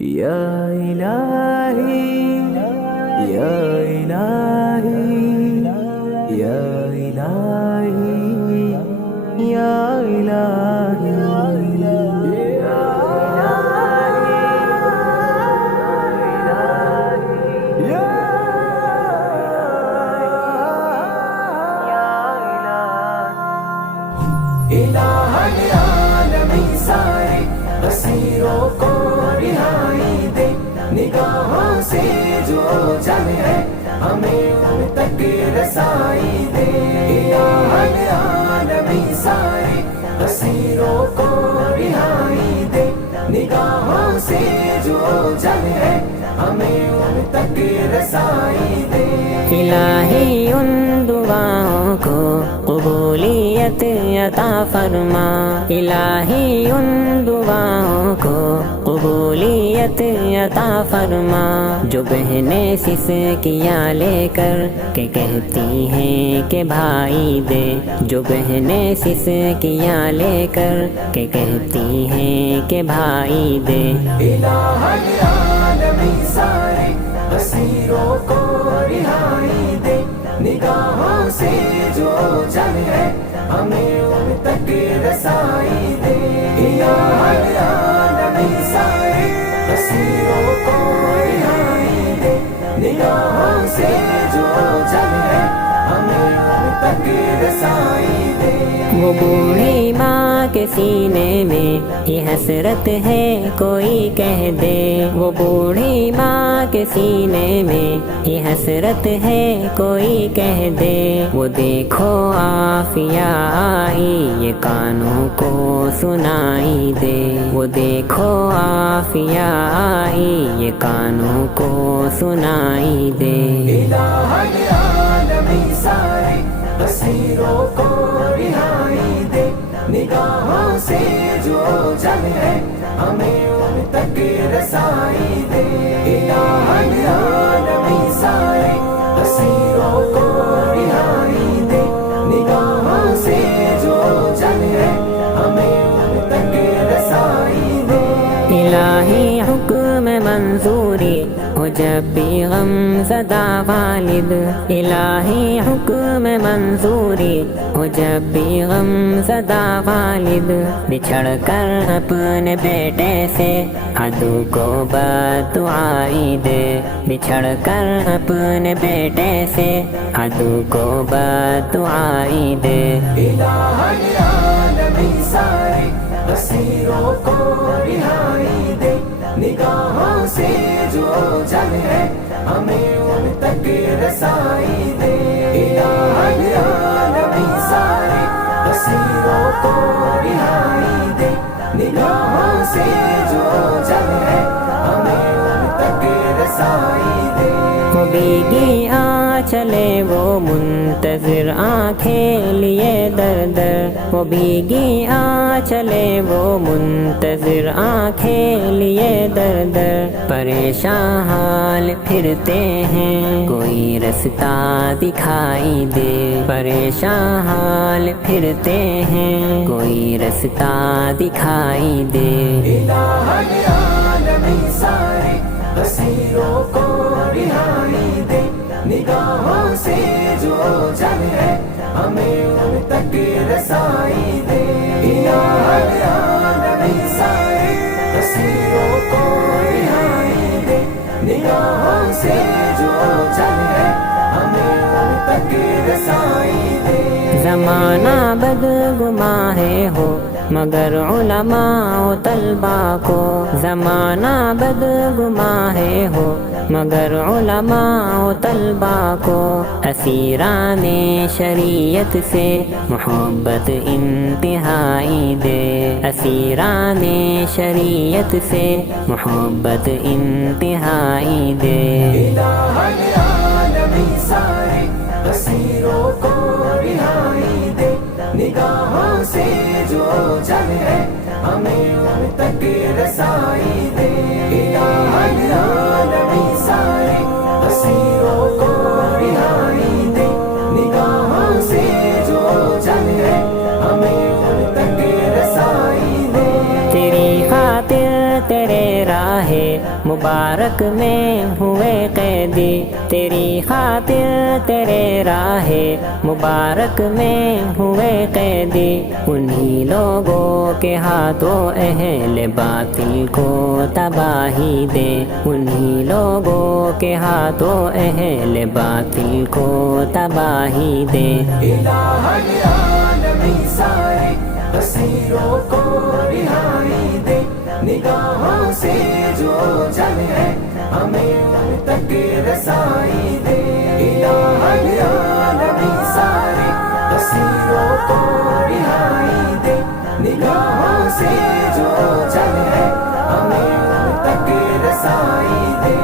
یا الہی یا الہی یا الہی یا الہی الہ العالمین سارے اسیروں کو رہائی دے، نگاہوں سے جو جل ہے ہمیں ان تک رسائی دے۔ الہ العالمین سارے اسیروں کو رہائی دے، نگاہوں سے جو جل ہے ہمیں ان تک رسائی دے۔ الہی ان دعاؤں کو قبولیت عطا فرما، الہی ان دعاؤں کو قبولیت عطا فرما، جو بہنیں سس کیا لے کر کہ کہتی ہیں کہ بھائی دے، جو بہنیں سس کیا لے کر کہ کہتی ہیں کہ بھائی دے۔ الہ العالمین سارے اسیروں کو رہائی دے، نگاہوں سے جو جل ہے ہمیں ان تک رسائی دے۔ الہ العالمین سارے اسیروں کو رہائی دے، نگاہوں سے جو جل ہے ہمیں ان تک رسائی دے۔ وہ بوڑھی ماں کے سینے میں یہ حسرت ہے کوئی کہہ دے، وہ بوڑھی ماں کے سینے میں یہ حسرت ہے کوئی کہہ دے۔ وہ دیکھو عافیہ آئی یہ کانوں کو سنائی دے، وہ دیکھو عافیہ آئی یہ کانوں کو سنائی دے۔ الہ العالمین سارے اسیروں کو رہائی دے، نگاہوں سے جو جل ہے ہمیں ان تک رسائی دے۔ الہ العالمین سارے اسیروں کو رہائی دے، نگاہوں سے جو جل ہے ہمیں ان تک رسائی دے۔ الہی حکم منظوری ہو جب بھی غم زدہ والد، الہی حکم منظوری ہو جب بھی غم زدہ والد، بچھڑ کر اپنے بیٹے سے عدو کو بددعائی دے، بچھڑ کر اپنے بیٹے سے عدو کو بددعائی دے۔ الہ العالمین سارے اسیروں کو رہائی دے، نگاہوں سے جو جل ہے ہمیں ان تک رسائی دے۔ الہ العالمین سارے اسیروں کو رہائی دے، نگاہوں سے جو جل ہے ہمیں ان تک رسائی دے۔ وہ بیگی آ چلے وہ منتظر آنکھیں لیے در در، وہ بیگی آ چلے وہ منتظر آنکھیں لیے در در، پریشان حال پھرتے ہیں کوئی رستہ دکھائی دے، پریشان حال پھرتے ہیں کوئی رستہ دکھائی دے۔ الہ العالمین سارے اسیروں کو رہائی دے، نگاہوں سے جو جل ہے ہمیں ان تک رسائی دے۔ الہ العالمین سارے اسیروں کو رہائی دے، نگاہوں سے جو جل ہے ہمیں ان تک رسائی دے۔ زمانہ بدگماں ہے ہو مگر علماء و طلباء کو، زمانہ بدگماں ہے ہو مگر علماء و طلباء کو، اسیران شریعت سے محبت انتہائی دے، اسیران شریعت سے محبت انتہائی دے۔ الہ العالمین سارے اسیروں کو رہائی دے، نگاہوں سے جو جل ہے ہمیں ان تک رسائی دے۔ الہ العالمین سارے اسیروں کو رہائی دے، نگاہوں سے جو جل ہے ہمیں ان تک رسائی دے۔ تیری خاطر تیرے راہ مبارک میں ہوئے قیدی، تیری خاطر تیرے راہ مبارک میں ہوئے قیدی، انہی لوگوں کے ہاتھوں اہل باطل کو تباہی دے، انہی لوگوں کے ہاتھوں اہل باطل کو تباہی دے۔ الہ العالمین سارے اسیروں کو رہائی دے، نگاہوں سے جو جل ہے ہمیں ان تک رسائی دے۔ الہ العالمین سارے اسیروں کو رہائی دے، نگاہوں سے جو جل ہے ہمیں ان تک رسائی دے۔